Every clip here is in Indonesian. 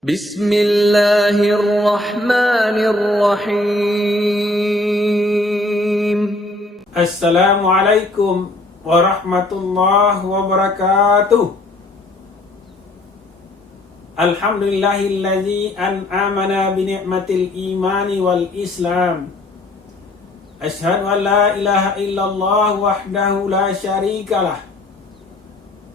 Bismillahirrahmanirrahim. Assalamualaikum warahmatullahi wabarakatuh. Alhamdulillahilladzi an'amana bi ni'matil imani wal islam. Asyhadu an la ilaha illallah wahdahu la syarikalah.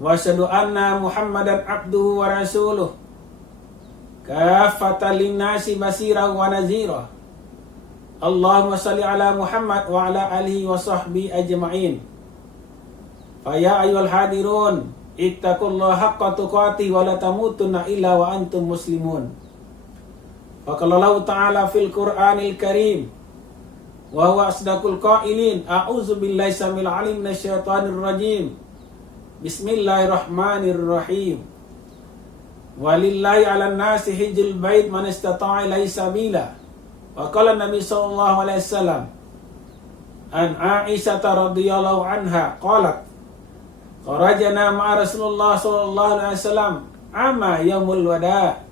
Wa asyhadu anna Muhammadan abduhu wa rasuluh. Kafatan linnasi basira wa nazira. Allahumma salli ala Muhammad wa ala alihi wa sahbihi ajma'in. Faya ayyuhal hadirun, ittaqullaha haqqa tuqatih wa la tamutunna illa wa antum muslimun. Faqala Allah ta'ala fil Qur'anil Karim wa huwa asdaqul qailin, a'udzu billahi samil alim minasyaitonir rajim. Bismillahirrahmanirrahim. Walillahi 'alan nasi hijjul bait man istata'a ilaihi sabila. Wa qala Nabi sallallahu alaihi wasallam an Aisyah radhiyallahu anha qalat kharajna ma'a Rasulullah sallallahu alaihi wasallam ama yaumul wada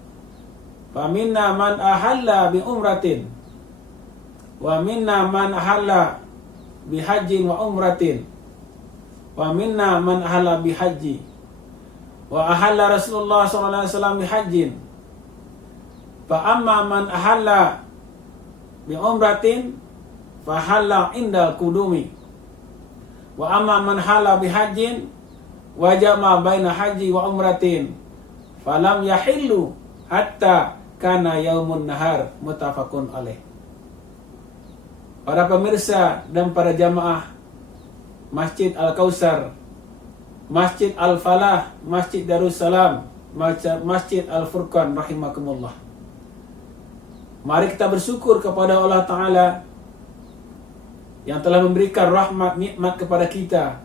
faminna man ahalla bi umratin wa minna man ahalla bi hajjin wa umratin wa minna man ahalla bi haji wa ahalla Rasulullah sallallahu alaihi wasallam bi hajjin fa amma man ahalla bi umratin fa halla inda qudumi wa amma man halla bi hajjin wa jama baina haji wa umratin falam yahillu hatta kana yaumun nahar, muttafaqun alaih. Para pemirsa dan para jamaah Masjid Al-Kautsar, Masjid Al-Falah, Masjid Darussalam, Masjid Al-Furqan rahimakumullah. Mari kita bersyukur kepada Allah Ta'ala yang telah memberikan rahmat nikmat kepada kita.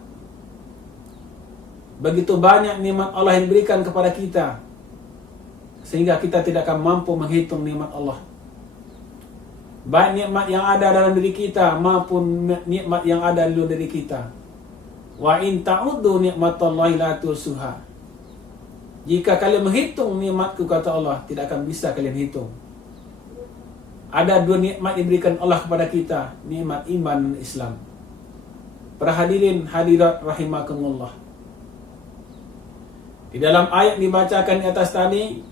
Begitu banyak nikmat Allah yang diberikan kepada kita sehingga kita tidak akan mampu menghitung nikmat Allah. Baik nikmat yang ada dalam diri kita maupun nikmat yang ada di luar diri kita. Wa in ta'uddu nikmatallahi la tuhsuha. Jika kalian menghitung nikmatku, kata Allah, tidak akan bisa kalian hitung. Ada dua nikmat yang diberikan Allah kepada kita, nikmat iman dan Islam. Para hadirin hadirat rahimakumullah. Di dalam ayat dibacakan di atas tadi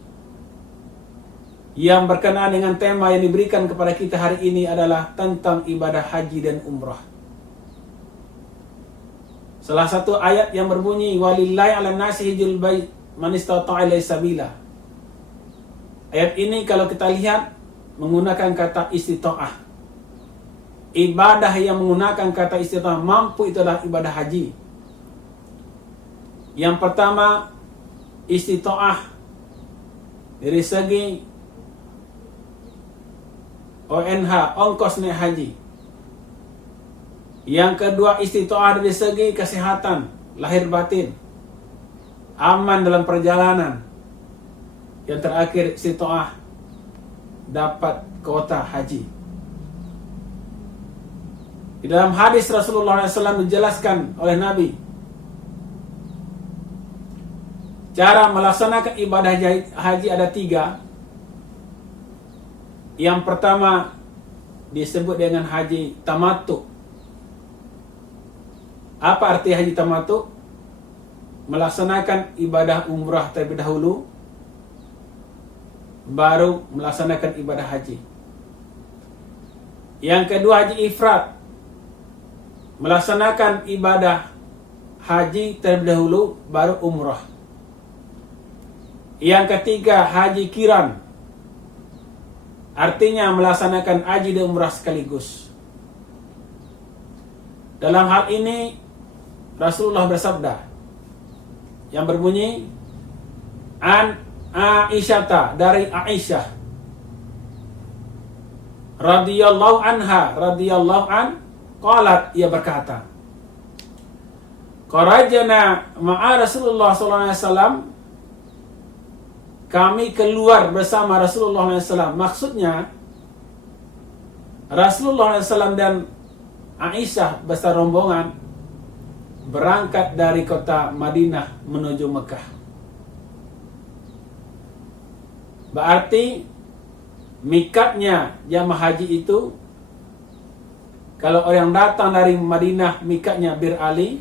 yang berkenaan dengan tema yang diberikan kepada kita hari ini adalah tentang ibadah haji dan umrah. Salah satu ayat yang berbunyi walillahi 'alan nasi hijjul bait man istata'a ilaihi sabila. Ayat ini kalau kita lihat menggunakan kata istita'ah. Ibadah yang menggunakan kata istita'ah mampu itu adalah ibadah haji. Yang pertama, istita'ah dari segi ONH, ongkos naik haji. Yang kedua, istita'ah dari segi kesehatan, lahir batin, aman dalam perjalanan. Yang terakhir, istita'ah dapat kuota haji. Di dalam hadis Rasulullah SAW dijelaskan oleh Nabi cara melaksanakan ibadah haji ada 3. Yang pertama disebut dengan haji tamattu. Apa arti haji tamattu? Melaksanakan ibadah umrah terlebih dahulu, baru melaksanakan ibadah haji. Yang kedua haji ifrad, melaksanakan ibadah haji terlebih dahulu, baru umrah. Yang ketiga haji kiran, artinya melaksanakan haji dan umrah sekaligus. Dalam hal ini Rasulullah bersabda yang berbunyi an Aisyah, dari Aisyah radhiyallahu anha qalat, ia berkata kharajna ma'a Rasulullah sallallahu alaihi wasallam, kami keluar bersama Rasulullah SAW. Maksudnya Rasulullah SAW dan Aisyah beserta rombongan berangkat dari kota Madinah menuju Mekah. Berarti mikatnya jamaah haji itu, kalau orang datang dari Madinah mikatnya Bir Ali,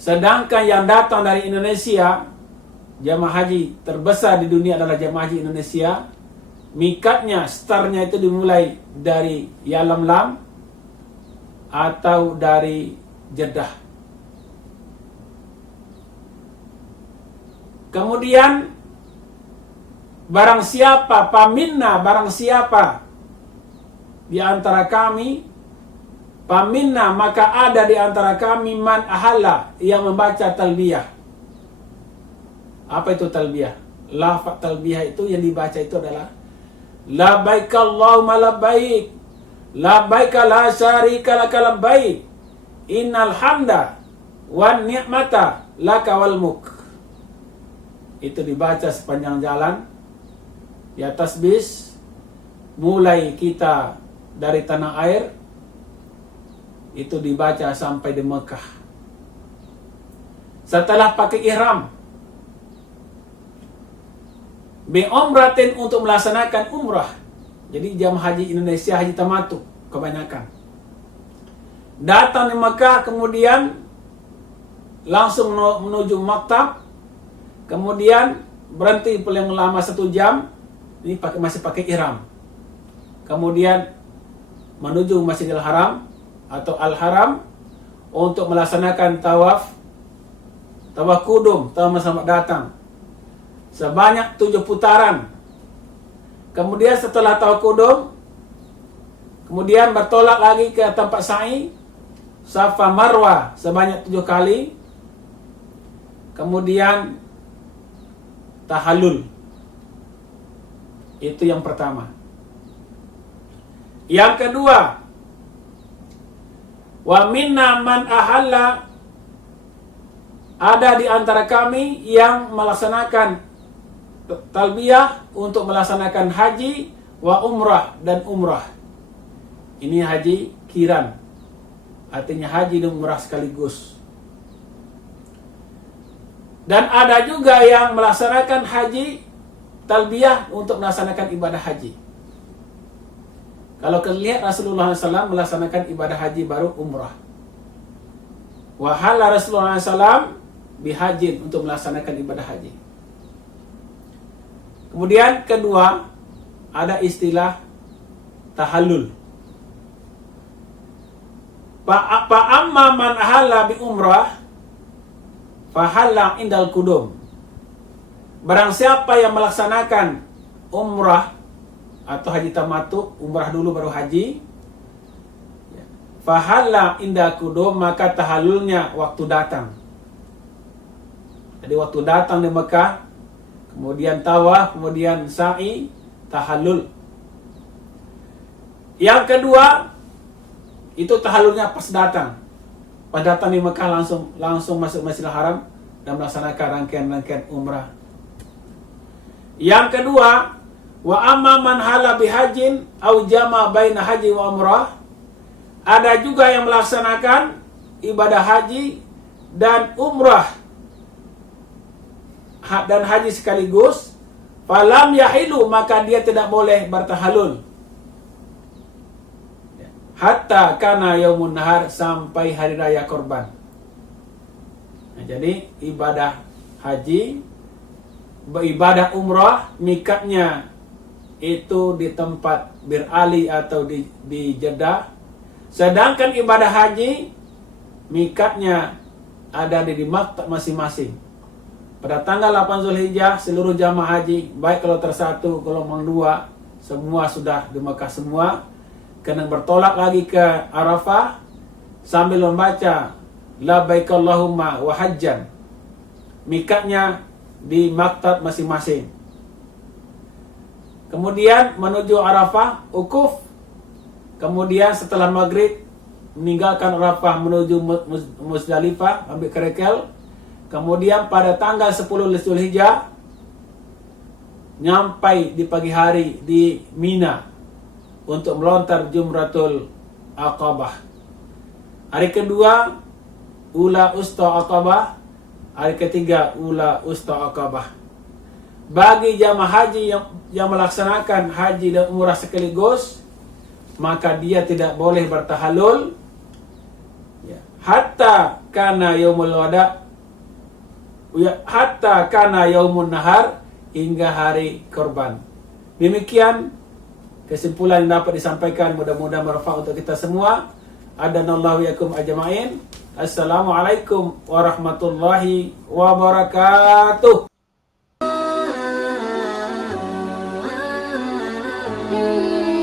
sedangkan yang datang dari Indonesia, jamaah haji terbesar di dunia adalah jamaah haji Indonesia, mikatnya, startnya itu dimulai dari Yalamlam atau dari Jeddah. Kemudian barang siapa, paminna, barang siapa di antara kami, paminna, maka ada di antara kami man ahalla, yang membaca talbiyah. Apa itu talbiyah? Lafaz talbiyah itu yang dibaca itu adalah labbaik Allahumma labbaik, labbaik la syarika laka labbaik, innal hamda wan ni'mata laka wal mulk. Itu dibaca sepanjang jalan di atas bis, mulai kita dari tanah air, itu dibaca sampai di Mekah. Setelah pakai ihram, bi umratin, untuk melaksanakan umrah. Jadi jamaah haji Indonesia haji tamattu kebanyakan datang di Mekah, kemudian langsung menuju maktab, kemudian berhenti paling lama 1 jam, ini masih pakai ihram, kemudian menuju Masjidil Haram atau Al-Haram untuk melaksanakan tawaf kudum, tawaf selamat datang, sebanyak 7 putaran. Kemudian setelah tawaf kudum, kemudian bertolak lagi ke tempat sa'i, Safa Marwah sebanyak 7 kali. Kemudian tahallul. Itu yang pertama. Yang kedua, wa minna man ahalla, ada di antara kami yang melaksanakan talbiyah untuk melaksanakan haji wa umrah dan umrah. Ini haji kiran, artinya haji dan umrah sekaligus. Dan ada juga yang melaksanakan haji talbiyah untuk melaksanakan ibadah haji. Kalau kita lihat Rasulullah SAW melaksanakan ibadah haji baru umrah. Wa halla Rasulullah SAW bihajin, untuk melaksanakan ibadah haji. Kemudian kedua, ada istilah tahallul. Amma man ahalla bi umrah fahalla indal kudum. Barang siapa yang melaksanakan umrah atau haji tamattu, umrah dulu baru haji, fahalla indal kudum, maka tahallulnya waktu datang. Jadi waktu datang di Mekah, kemudian tawaf, kemudian sa'i, tahallul. Yang kedua, itu tahallulnya pas datang. Pas datang di Mekah langsung masuk Masjidil Haram dan melaksanakan rangkaian umrah. Yang kedua, wa amma man hala bihajin au jama baina haji wa umrah. Ada juga yang melaksanakan ibadah haji dan umrah dan haji sekaligus, falam yahilu, maka dia tidak boleh bertahallul hatta kana yaumun nahar, sampai hari raya korban. Nah, jadi ibadah haji, ibadah umrah, mikatnya itu di tempat Bir Ali atau di Jeddah. Sedangkan ibadah haji, mikatnya ada di maktab masing-masing. Pada tanggal 8 Zulhijjah, seluruh jamaah haji, baik kloter 1, gelombang 2, semua sudah di Mekah semua, kena bertolak lagi ke Arafah sambil membaca labbaik Allahumma wa hajjan. Mikatnya di maktab masing-masing. Kemudian menuju Arafah, ukuf. Kemudian setelah maghrib meninggalkan Arafah menuju Muzdalifah, ambil kerekel. Kemudian pada tanggal 10 Zulhijjah nyampai di pagi hari di Mina untuk melontar Jumratul Aqabah. Hari kedua Ula Usta Aqabah, hari ketiga Ula Usta Aqabah. bagi jamaah haji yang melaksanakan haji dan umrah sekaligus, maka dia tidak boleh bertahalul ya, hatta kana yaumul wada ya, hatta kana yaumun nahar, hingga hari korban. Demikian kesimpulan yang dapat disampaikan, mudah-mudahan bermanfaat untuk kita semua. Adanallahu yakum ajma'in. Assalamualaikum warahmatullahi wabarakatuh. Thank you.